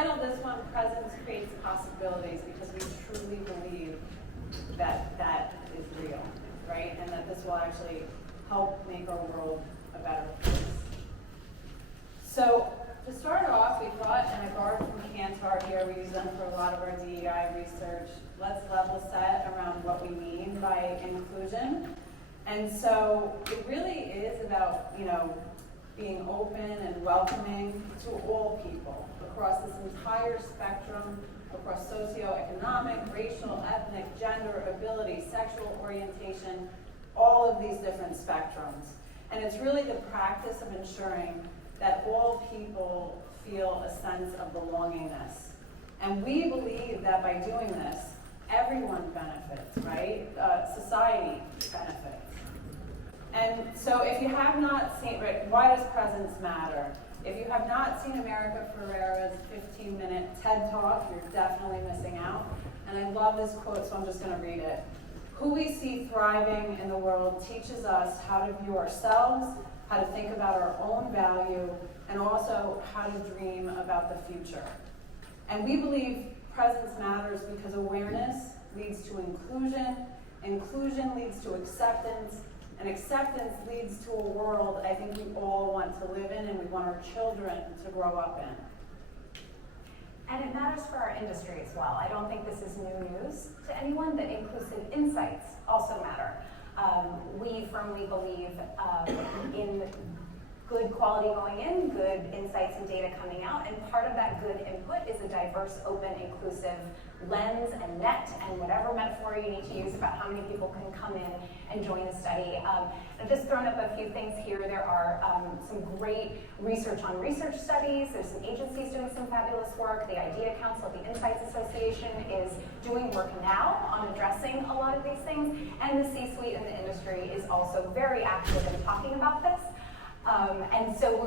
titled this one, Presence Creates Possibilities, because we truly believe that that is real, right? And that this will actually help make our world a better place. So to start off, we thought, and I borrowed from Kantar here, we use them for a lot of our DEI research, let's level set around what we mean by inclusion. And so it really is about, being open and welcoming to all people across this entire spectrum, across socioeconomic, racial, ethnic, gender, ability, sexual orientation, all of these different spectrums. And it's really the practice of ensuring that all people feel a sense of belongingness. And we believe that by doing this, everyone benefits, right? Society benefits. And so if you have not seen, right, why does presence matter? If you have not seen America Ferrera's 15-minute TED Talk, you're definitely missing out. And I love this quote, so I'm just going to read it. Who we see thriving in the world teaches us how to view ourselves, how to think about our own value, and also how to dream about the future. And we believe presence matters because awareness leads to inclusion, inclusion leads to acceptance, and acceptance leads to a world I think we all want to live in and we want our children to grow up in. And it matters for our industry as well. I don't think this is new news to anyone that inclusive insights also matter. We firmly believe in good quality going in, good insights and data coming out, and part of that good input is a diverse, open, inclusive lens and net and whatever metaphor you need to use about how many people can come in and join the study. I've just thrown up a few things here. There are some great research on research studies. There's some agencies doing some fabulous work. The Idea Council, the Insights Association is doing work now on addressing a lot of these things, and the C-suite in the industry is also very active in talking about this. And so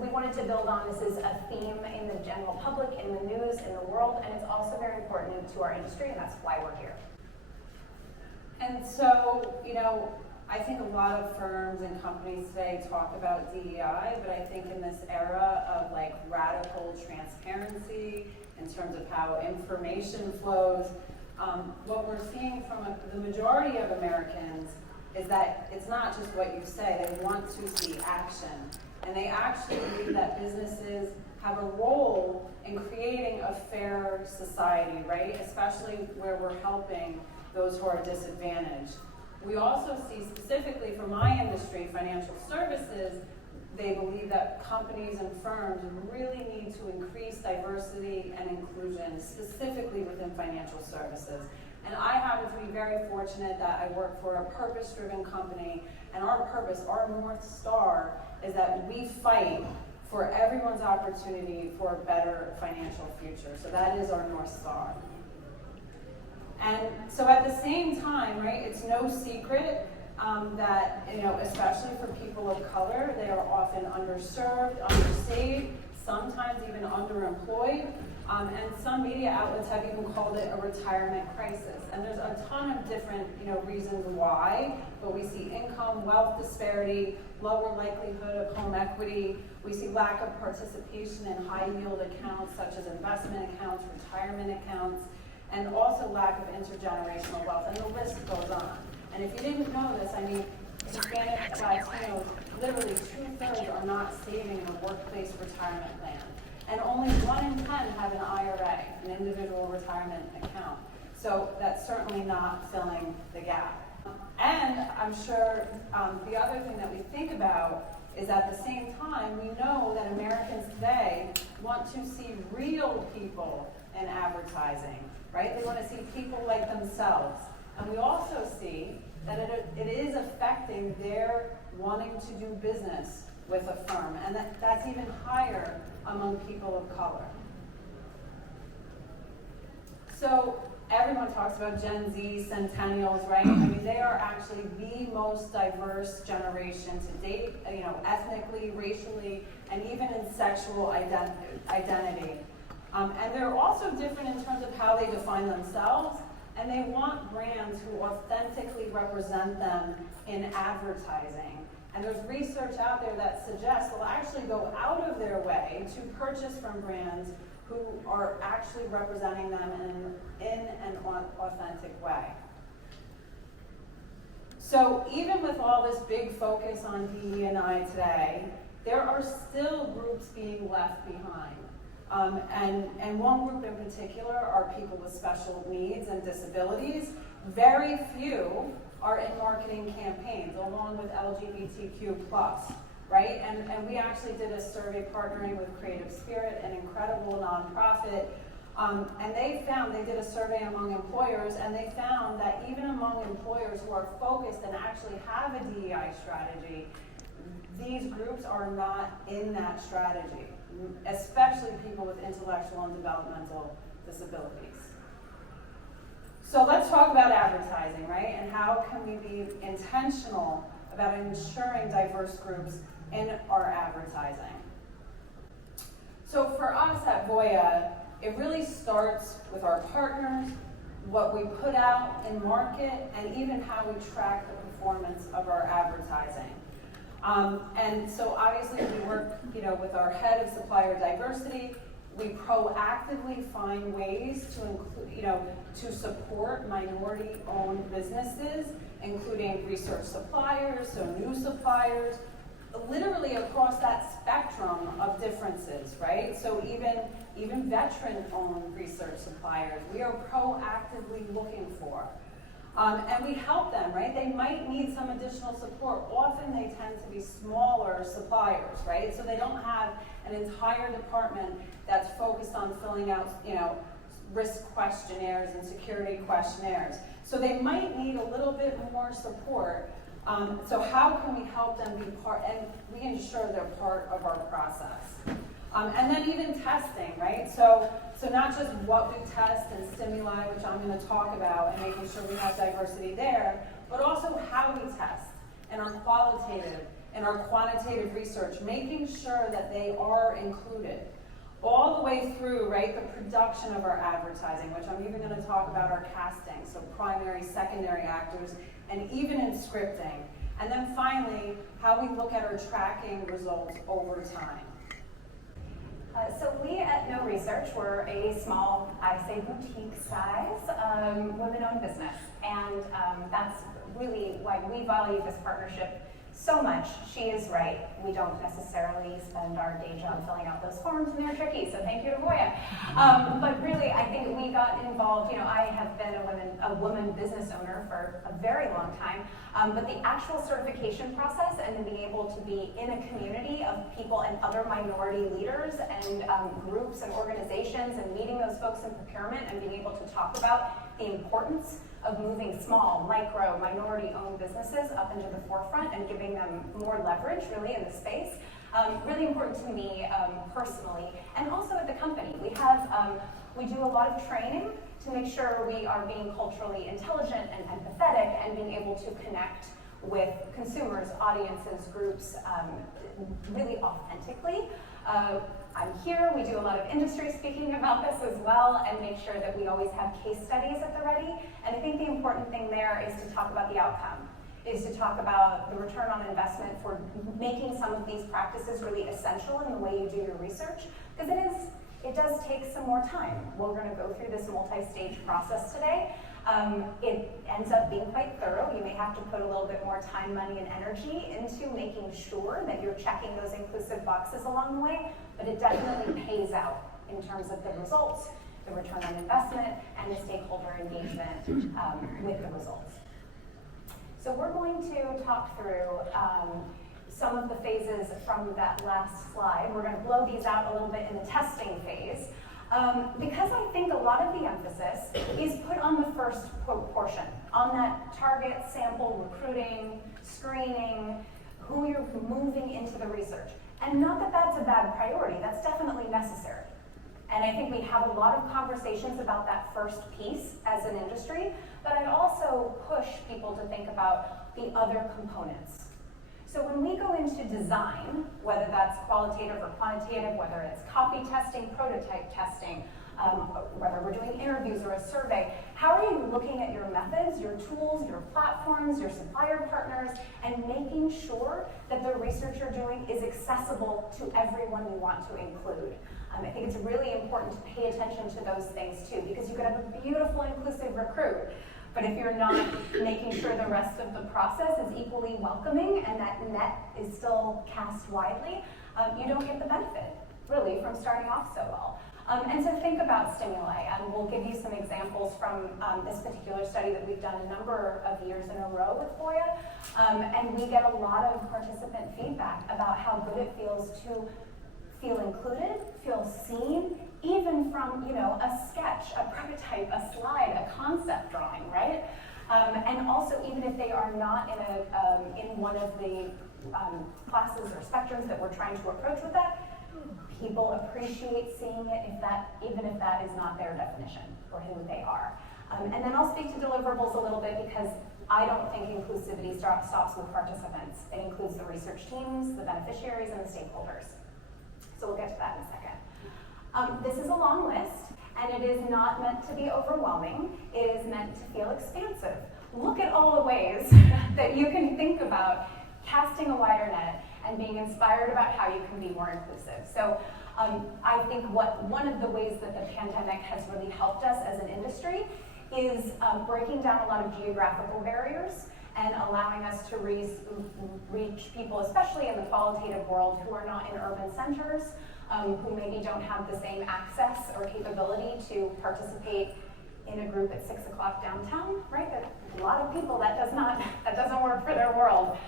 we wanted to build on this as a theme in the general public, in the news, in the world, and it's also very important to our industry, and that's why we're here. And so, I think a lot of firms and companies today talk about DEI, but I think in this era of radical transparency in terms of how information flows, what we're seeing from the majority of Americans is that it's not just what you say, they want to see action. And they actually believe that businesses have a role in creating a fair society, right? Especially where we're helping those who are disadvantaged. We also see specifically for my industry, financial services, they believe that companies and firms really need to increase diversity and inclusion, specifically within financial services. And I happen to be very fortunate that I work for a purpose-driven company, and our purpose, our North Star, is that we fight for everyone's opportunity for a better financial future. So that is our North Star. And so at the same time, right, it's no secret that, especially for people of color, they are often underserved, undersaved, sometimes even underemployed. And some media outlets have even called it a retirement crisis. And there's a ton of different, reasons why, but we see income, wealth disparity, lower likelihood of home equity. We see lack of participation in high-yield accounts such as investment accounts, retirement accounts, and also lack of intergenerational wealth, and the list goes on. And if you didn't know this, Hispanic Latinos, literally 2/3 are not saving in a workplace retirement plan. And only 1 in 10 have an IRA, an individual retirement account. So that's certainly not filling the gap. And I'm sure the other thing that we think about is at the same time, we know that Americans today want to see real people in advertising, right? They want to see people like themselves. And we also see that it is affecting their wanting to do business with a firm, and that's even higher among people of color. So everyone talks about Gen Z, Centennials, right? They are actually the most diverse generation to date, ethnically, racially, and even in sexual identity. And they're also different in terms of how they define themselves, and they want brands who authentically represent them in advertising. And there's research out there that suggests they'll actually go out of their way to purchase from brands who are actually representing them in an authentic way. So even with all this big focus on DE&I today, there are still groups being left behind. And one group in particular are people with special needs and disabilities. Very few are in marketing campaigns, along with LGBTQ+, right? And we actually did a survey partnering with Creative Spirit, an incredible nonprofit, and they did a survey among employers, and they found that even among employers who are focused and actually have a DEI strategy, these groups are not in that strategy, especially people with intellectual and developmental disabilities. So let's talk about advertising, right? And how can we be intentional about ensuring diverse groups in our advertising? So for us at Voya, it really starts with our partners, what we put out in market, and even how we track the performance of our advertising. And so obviously we work, with our head of supplier diversity. We proactively find ways to include, to support minority-owned businesses, including research suppliers, so new suppliers, literally across that spectrum of differences, right? So even veteran-owned research suppliers, we are proactively looking for. And we help them, right? They might need some additional support. Often they tend to be smaller suppliers, right? So they don't have an entire department that's focused on filling out, risk questionnaires and security questionnaires. So they might need a little bit more support. So how can we help them be part, and we ensure they're part of our process. And then even testing, right? So not just what we test and stimuli, which I'm going to talk about, and making sure we have diversity there, but also how we test, and our qualitative and our quantitative research, making sure that they are included. All the way through, right, the production of our advertising, which I'm even going to talk about our casting, so primary, secondary actors, and even in scripting. And then finally, how we look at our tracking results over time. So we at No Research, we're a small, I say boutique size, women-owned business. And that's really why we value this partnership so much. She is right. We don't necessarily spend our day job filling out those forms, and they're tricky, so thank you to Voya. But really, I think we got involved, I have been a woman business owner for a very long time, but the actual certification process and then being able to be in a community of people and other minority leaders and groups and organizations and meeting those folks in procurement and being able to talk about the importance of moving small, micro, minority-owned businesses up into the forefront and giving them more leverage, really, in the space. Really important to me personally, and also at the company. We do a lot of training to make sure we are being culturally intelligent and empathetic and being able to connect with consumers, audiences, groups, really authentically. I'm here, we do a lot of industry speaking about this as well, and make sure that we always have case studies at the ready. And I think the important thing there is to talk about the outcome, is to talk about the return on investment for making some of these practices really essential in the way you do your research, because it does take some more time. We're going to go through this multi-stage process today. It ends up being quite thorough. You may have to put a little bit more time, money, and energy into making sure that you're checking those inclusive boxes along the way, but it definitely pays out in terms of the results, the return on investment, and the stakeholder engagement with the results. So we're going to talk through some of the phases from that last slide. We're going to blow these out a little bit in the testing phase. Because I think a lot of the emphasis is put on the first portion, on that target, sample, recruiting, screening, who you're moving into the research. And not that that's a bad priority, that's definitely necessary. And I think we have a lot of conversations about that first piece as an industry, but I'd also push people to think about the other components. So when we go into design, whether that's qualitative or quantitative, whether it's copy testing, prototype testing, whether we're doing interviews or a survey, how are you looking at your methods resources, your tools, your platforms, your supplier partners, and making sure that the research you're doing is accessible to everyone you want to include. I think it's really important to pay attention to those things too, because you could have a beautiful inclusive recruit, but if you're not making sure the rest of the process is equally welcoming and that net is still cast widely, you don't get the benefit, really, from starting off so well. And so think about stimuli, and we'll give you some examples from this particular study that we've done a number of years in a row with Voya, and we get a lot of participant feedback about how good it feels to feel included, feel seen, even from, a sketch, a prototype, a slide, a concept drawing, right? And also, even if they are not in one of the classes or spectrums that we're trying to approach with that, people appreciate seeing it even if that is not their definition or who they are. And then I'll speak to deliverables a little bit, because I don't think inclusivity stops with participants. It includes the research teams, the beneficiaries, and the stakeholders. So we'll get to that in a second. This is a long list, and it is not meant to be overwhelming. It is meant to feel expansive. Look at all the ways that you can think about casting a wider net and being inspired about how you can be more inclusive. So I think one of the ways that the pandemic has really helped us as an industry is breaking down a lot of geographical barriers and allowing us to reach people, especially in the qualitative world, who are not in urban centers, who maybe don't have the same access or capability to participate in a group at 6 o'clock downtown, right? That a lot of people, that doesn't work for their world.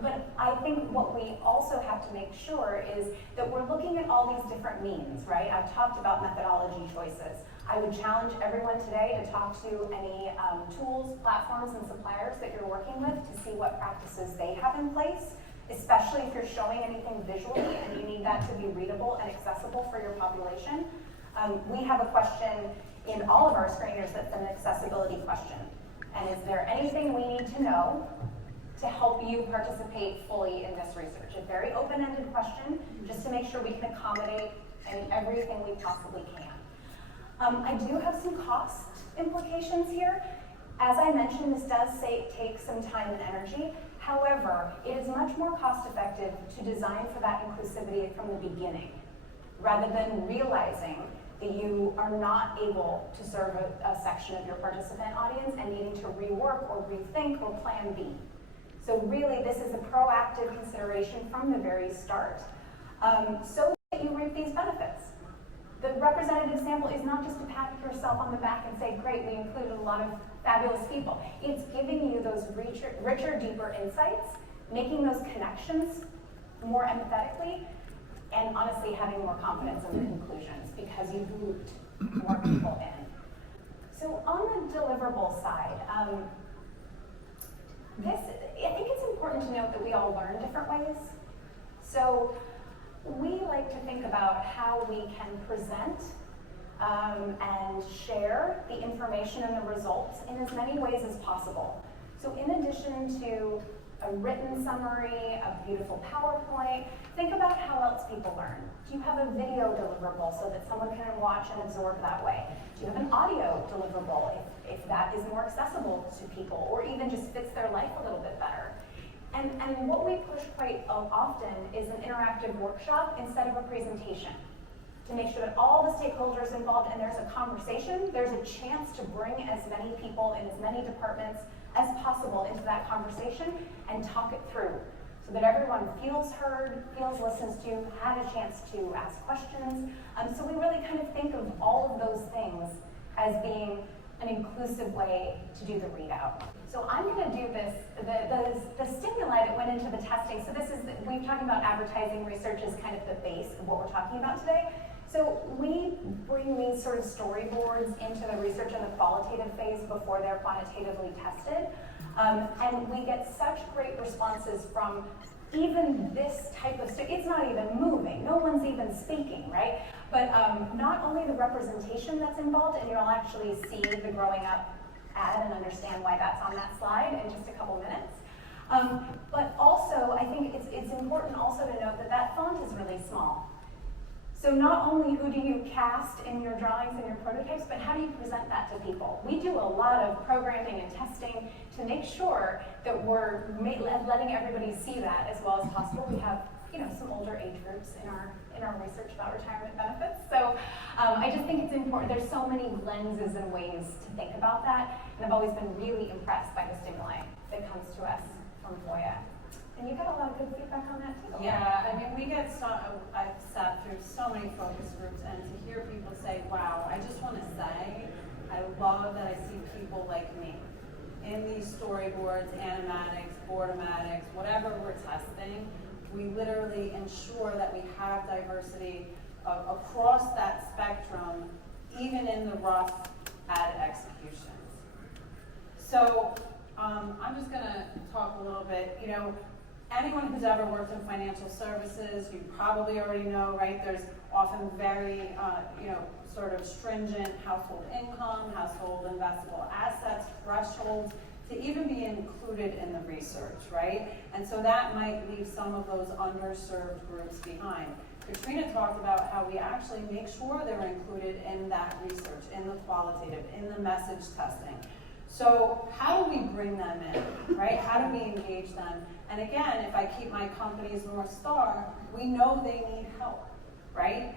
But I think what we also have to make sure is that we're looking at all these different means, right? I've talked about methodology choices. I would challenge everyone today to talk to any tools, platforms, and suppliers that you're working with to see what practices they have in place, especially if you're showing anything visually and you need that to be readable and accessible for your population. We have a question in all of our screeners that's an accessibility question. And is there anything we need to know to help you participate fully in this research? A very open-ended question, just to make sure we can accommodate everything we possibly can. I do have some cost implications here. As I mentioned, this does take some time and energy. However, it is much more cost-effective to design for that inclusivity from the beginning, rather than realizing that you are not able to serve a section of your participant audience and needing to rework or rethink or plan B. So really, this is a proactive consideration from the very start, so that you reap these benefits. The representative sample is not just to pat yourself on the back and say, great, we included a lot of fabulous people. It's giving you those richer, deeper insights, making those connections more empathetically, and honestly having more confidence in the conclusions because you've looped more people in. So on the deliverable side, I think it's important to note that we all learn different ways. So we like to think about how we can present and share the information and the results in as many ways as possible. So in addition to a written summary, a beautiful PowerPoint, think about how else people learn. Do you have a video deliverable so that someone can watch and absorb that way? Do you have an audio deliverable if that is more accessible to people or even just fits their life a little bit better? And what we push quite often is an interactive workshop instead of a presentation, to make sure that all the stakeholders involved and there's a conversation, there's a chance to bring as many people in as many departments as possible into that conversation and talk it through so that everyone feels heard, feels listened to, had a chance to ask questions. So we really kind of think of all of those things as being an inclusive way to do the readout. So I'm going to do this, the stimuli that went into the testing. So we've talked about advertising research as kind of the base of what we're talking about today. So we bring these sort of storyboards into the research and the qualitative phase before they're quantitatively tested. And we get such great responses from even this type of stuff. It's not even moving, no one's even speaking, right? But not only the representation that's involved, and you'll actually see the growing up ad and understand why that's on that slide in just a couple minutes. But also, I think it's important also to note that that font is really small. So not only who do you cast in your drawings and your prototypes, but how do you present that to people? We do a lot of programming and testing to make sure that we're letting everybody see that as well as possible. We have, some older age groups in our research about retirement benefits. So I just think it's important. There's so many lenses and ways to think about that, and I've always been really impressed by the stimuli that comes to us from Voya. And you got a lot of good feedback on that too. Yeah, I mean, I've sat through so many focus groups, and to hear people say, wow, I just want to say, I love that I see people like me in these storyboards, animatics, boardmatics, whatever we're testing. We literally ensure that we have diversity across that spectrum, even in the rough ad executions. So I'm just going to talk a little bit, anyone who's ever worked in financial services, you probably already know, right? There's often very, sort of stringent household income, household investable assets, thresholds to even be included in the research, right? And so that might leave some of those underserved groups behind. Katrina talked about how we actually make sure they're included in that research, in the qualitative, in the message testing. So how do we bring them in, right? How do we engage them? And again, if I keep my company's North Star, we know they need help, right?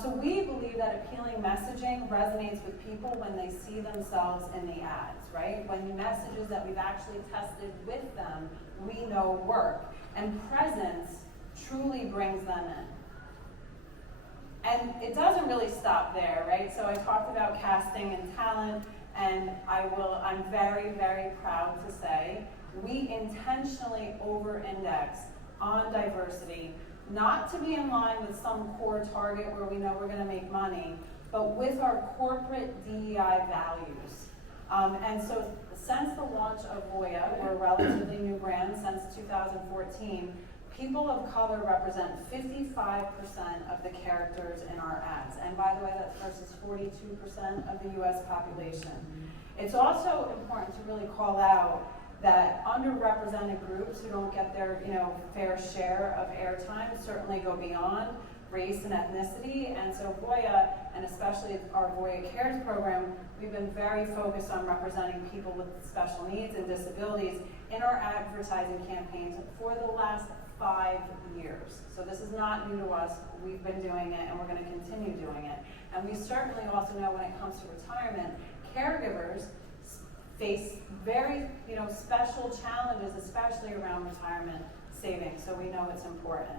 So we believe that appealing messaging resonates with people when they see themselves in the ads, right? When the messages that we've actually tested with them, we know work. And presence truly brings them in. And it doesn't really stop there, right? So I talked about casting and talent, and I'm very, very proud to say we intentionally over-index on diversity, not to be in line with some core target where we know we're going to make money, but with our corporate DEI values. And so since the launch of Voya, we're a relatively new brand since 2014, people of color represent 55% of the characters in our ads. And by the way, that's versus 42% of the US population. It's also important to really call out that underrepresented groups who don't get their fair share of airtime certainly go beyond race and ethnicity. And so Voya, and especially our Voya Cares program, we've been very focused on representing people with special needs and disabilities in our advertising campaigns for the last 5 years. So this is not new to us. We've been doing it, and we're going to continue doing it. And we certainly also know when it comes to retirement, caregivers face very special challenges, especially around retirement savings. So we know it's important.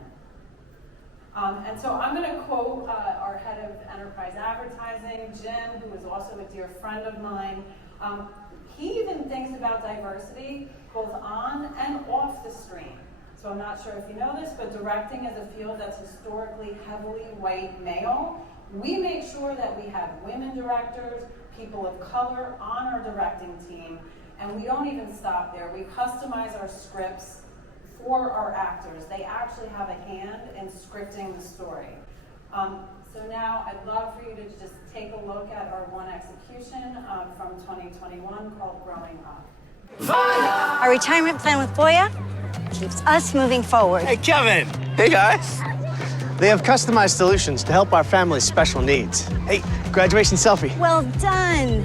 And so I'm going to quote our head of enterprise advertising, Jim, who is also a dear friend of mine. He even thinks about diversity both on and off the screen. So I'm not sure if you know this, but directing is a field that's historically heavily white male. We make sure that we have women directors, people of color on our directing team, and we don't even stop there. We customize our scripts for our actors. They actually have a hand in scripting the story. So now I'd love for you to just take a look at our one execution from 2021 called Growing Up. Our retirement plan with Voya keeps us moving forward. Hey, Kevin. Hey, guys. They have customized solutions to help our family's special needs. Hey, graduation selfie. Well done.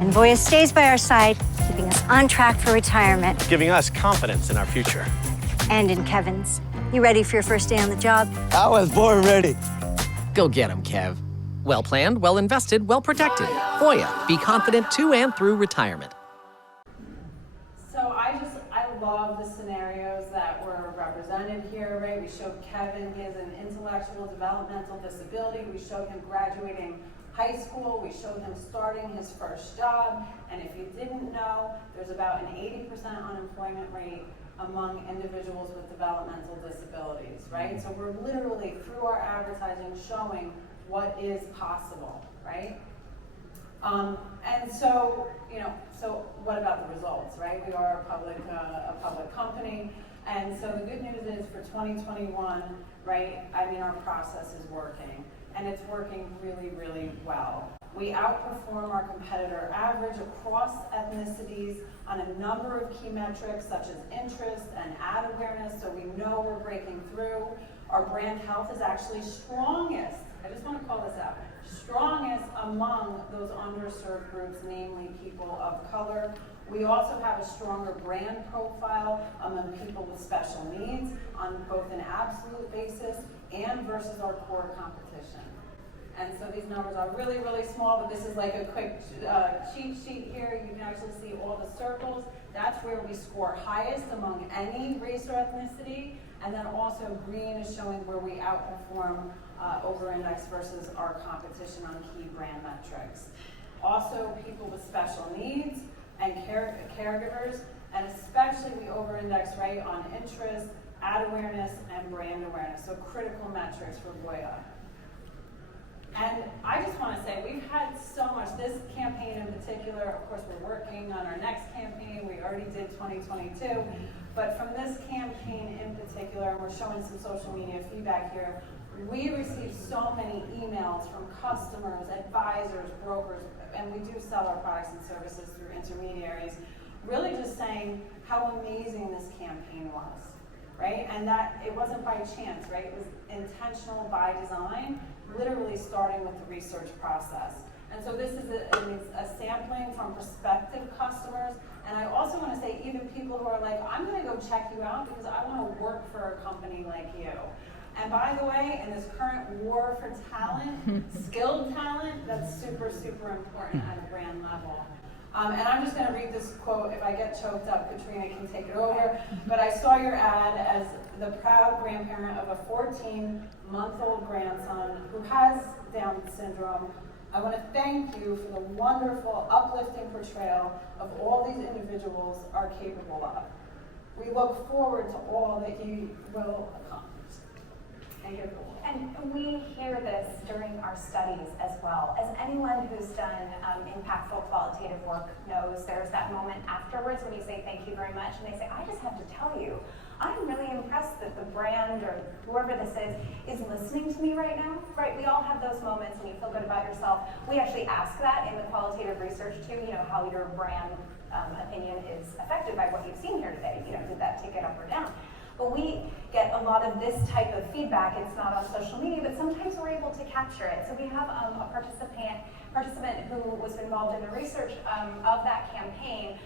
And Voya stays by our side, keeping us on track for retirement. Giving us confidence in our future. And in Kevin's. You ready for your first day on the job? I was born ready. Go get 'em, Kev. Well planned, well invested, well protected. Voya, be confident to and through retirement. So I love the scenarios that were represented here, right? We showed Kevin, he has an intellectual developmental disability. We showed him graduating high school. We showed him starting his first job. And if you didn't know, there's about an 80% unemployment rate among individuals with developmental disabilities, right? So we're literally, through our advertising, showing what is possible, right? And so, so what about the results, right? We are a public company, and so the good news is for 2021, right, our process is working, and it's working really, really well. We outperform our competitor average across ethnicities on a number of key metrics such as interest and ad awareness, so we know we're breaking through. Our brand health is actually strongest, I just want to call this out, strongest among those underserved groups, namely people of color. We also have a stronger brand profile among people with special needs on both an absolute basis and versus our core competition. And so these numbers are really, really small, but this is like a quick cheat sheet here. You can actually see all the circles. That's where we score highest among any race or ethnicity. And then also green is showing where we outperform over-index versus our competition on key brand metrics. Also, people with special needs and caregivers, and especially we over-index right on interest, ad awareness, and brand awareness. So critical metrics for Voya. And I just want to say, we've had so much, this campaign in particular, of course we're working on our next campaign, we already did 2022, but from this campaign in particular, and we're showing some social media feedback here, we received so many emails from customers, advisors, brokers, and we do sell our products and services through intermediaries, really just saying how amazing this campaign was, right? And that it wasn't by chance, right? It was intentional by design, literally starting with the research process. And so this is a sampling from prospective customers. And I also want to say even people who are like, I'm going to go check you out because I want to work for a company like you. And by the way, in this current war for talent, skilled talent, that's super, super important at a brand level. And I'm just going to read this quote. If I get choked up, Katrina can take it over. But I saw your ad as the proud grandparent of a 14-month-old grandson who has Down syndrome. I want to thank you for the wonderful, uplifting portrayal of all these individuals are capable of. We look forward to all that you will accomplish. And we hear this during our studies as well. As anyone who's done impactful qualitative work knows, there's that moment afterwards when you say thank you very much, and they say, I just have to tell you, I'm really impressed that the brand or whoever this is listening to me right now, right? We all have those moments when you feel good about yourself. We actually ask that in the qualitative research too, how your brand opinion is affected by what you've seen here today. Did that tick it up or down? But we get a lot of this type of feedback. It's not on social media, but sometimes we're able to capture it. So we have a participant who was involved in the research of that campaign,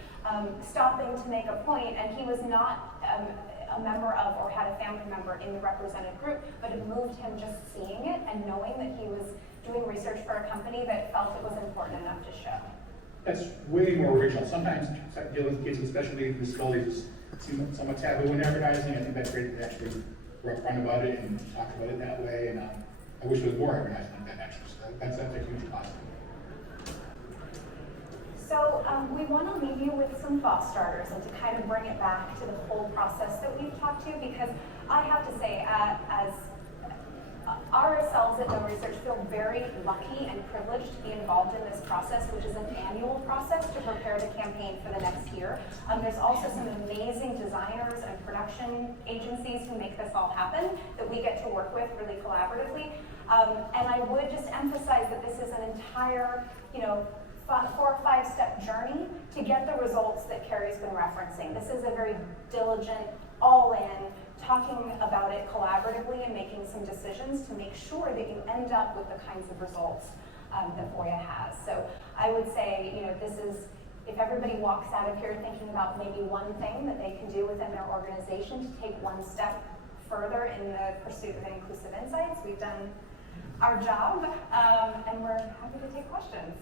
stopping to make a point, and he was not a member of or had a family member in the represented group, but it moved him just seeing it and knowing that he was doing research for a company that felt it was important enough to show. That's way more original. Sometimes dealing with kids with special needs and disabilities seem somewhat taboo in advertising. I think that's great that they actually were upfront about it and talked about it that way. And I wish there was more advertising like that actually. So that's a huge positive. So we want to leave you with some thought starters and to kind of bring it back to the whole process that we've talked to, because I have to say, as ourselves at No Research feel very lucky and privileged to be involved in this process, which is an annual process to prepare the campaign for the next year. There's also some amazing designers and production agencies who make this all happen that we get to work with really collaboratively. And I would just emphasize that this is an entire, 4 or 5 step journey to get the results that Kerry's been referencing. This is a very diligent, all in, talking about it collaboratively and making some decisions to make sure that you end up with the kinds of results that Voya has. So I would say, this is, if everybody walks out of here thinking about maybe one thing that they can do within their organization to take one step further in the pursuit of inclusive insights, we've done our job, and we're happy to take questions.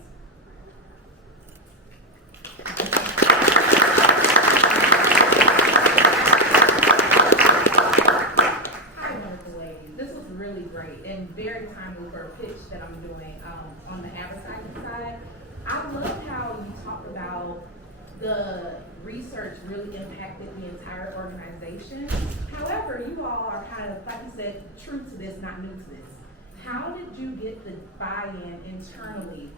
Great and very timely for a pitch that I'm doing on the advertising side. I love how you talked about the research really impacted the entire organization. However, you all are kind of, like you said, true to this, not new to this. How did you get the buy-in internally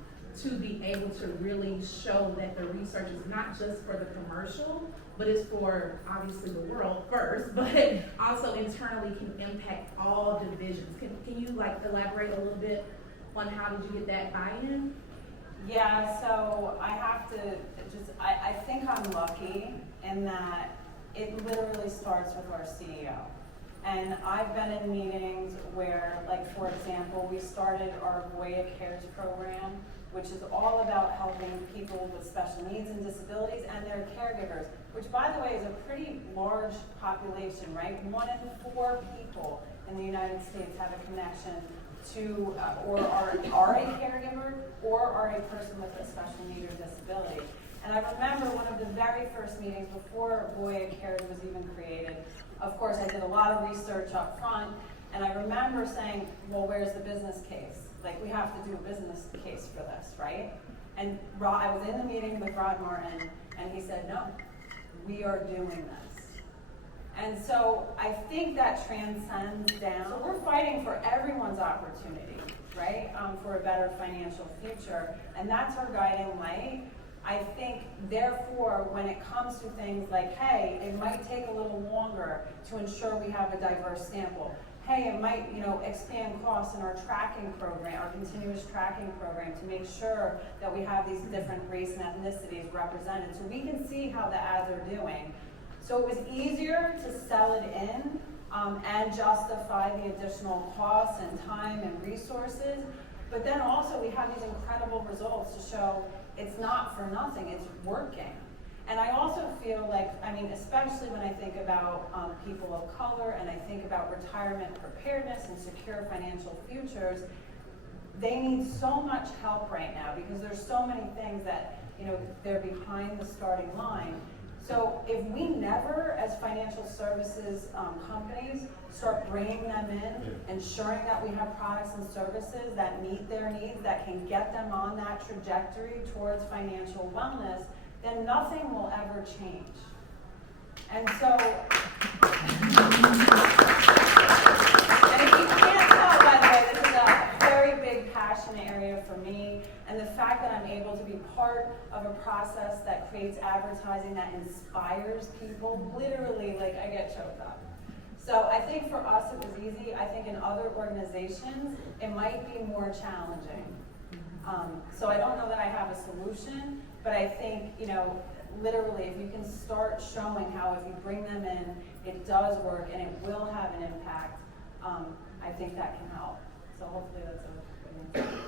to be able to really show that the research is not just for the commercial, but it's for obviously the world first, but also internally can impact all divisions? Can you elaborate a little bit on how did you get that buy-in? Yeah, so I have to I think I'm lucky in that it literally starts with our CEO. And I've been in meetings where, like, for example, we started our Voya Cares program, which is all about helping people with special needs and disabilities and their caregivers, which, by the way, is a pretty large population, right? 1 in 4 people in the United States have a connection to, or are a caregiver, or are a person with a special need or disability. And I remember one of the very first meetings before Voya Cares was even created. Of course, I did a lot of research up front, and I remember saying, well, where's the business case? Like, we have to do a business case for this, right? And I was in the meeting with Rod Martin, and he said, no, we are doing this. And so I think that transcends down. So we're fighting for everyone's opportunity, right? For a better financial future, and that's our guiding light. I think, therefore, when it comes to things like, hey, it might take a little longer to ensure we have a diverse sample. Hey, it might, expand costs in our tracking program, our continuous tracking program, to make sure that we have these different race and ethnicities represented, so we can see how the ads are doing. So it was easier to sell it in and justify the additional costs and time and resources. But then also we have these incredible results to show it's not for nothing, it's working. And I also feel like, especially when I think about people of color and I think about retirement preparedness and secure financial futures, they need so much help right now because there's so many things that, they're behind the starting line. So if we never, as financial services companies, start bringing them in, ensuring that we have products and services that meet their needs, that can get them on that trajectory towards financial wellness, then nothing will ever change. And so, and if you can't tell, by the way, this is a very big passion area for me, and the fact that I'm able to be part of a process that creates advertising that inspires people, literally, I get choked up. So I think for us it was easy. I think in other organizations it might be more challenging. So I don't know that I have a solution, but I think, literally, if you can start showing how if you bring them in, it does work and it will have an impact, I think that can help. So hopefully that's a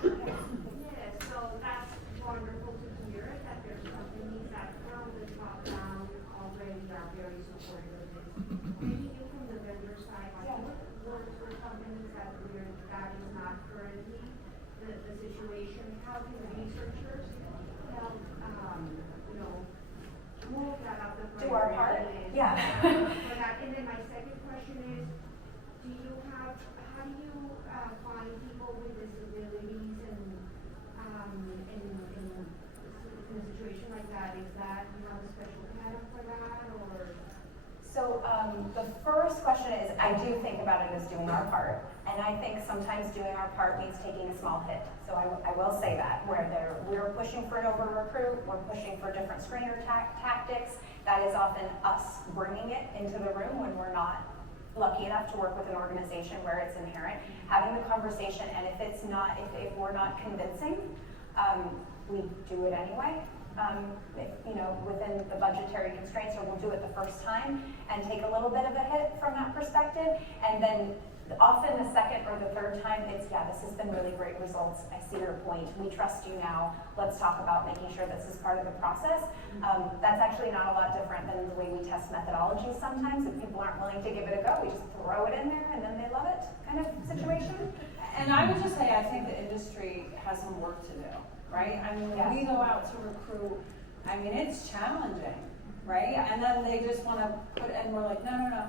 good answer. Yeah, so that's wonderful to hear that there's companies that from the top down already are very supportive of this. Maybe you from the vendor side, work for companies that is not currently the situation. How can researchers help, move that up the Do our part? Yeah. And then my second question is, how do you find people with disabilities and in a situation like that? Is that, a special pattern for that, or? So the first question is, I do think about it as doing our part, and I think sometimes doing our part means taking a small hit. So I will say that, where we're pushing for an over-recruit, we're pushing for different screener tactics. That is often us bringing it into the room when we're not lucky enough to work with an organization where it's inherent, having the conversation, and if we're not convincing, we do it anyway. Within the budgetary constraints, or we'll do it the first time and take a little bit of a hit from that perspective. And then often the second or the third time, it's, this has been really great results. I see your point. We trust you now. Let's talk about making sure this is part of the process. That's actually not a lot different than the way we test methodologies sometimes. If people aren't willing to give it a go, we just throw it in there and then they love it kind of situation. And I would just say, I think the industry has some work to do, right? When we go out to recruit, it's challenging, right? And then they just want to and we're like, no.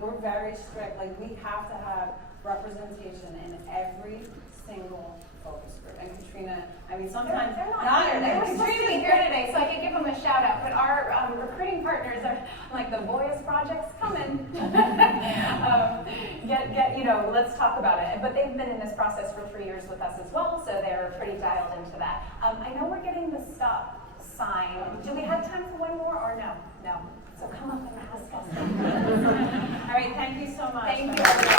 We're very strict. We have to have representation in every single focus group. And Katrina, sometimes they're not here. They were supposed to be here today, so I could give them a shout out. But our recruiting partners are like the Voya's project's coming. Let's talk about it. But they've been in this process for 3 years with us as well, so they're pretty dialed into that. I know we're getting the stop sign. Do we have time for one more or no? No. So come up and ask us. All right, thank you so much. Thank you, everyone.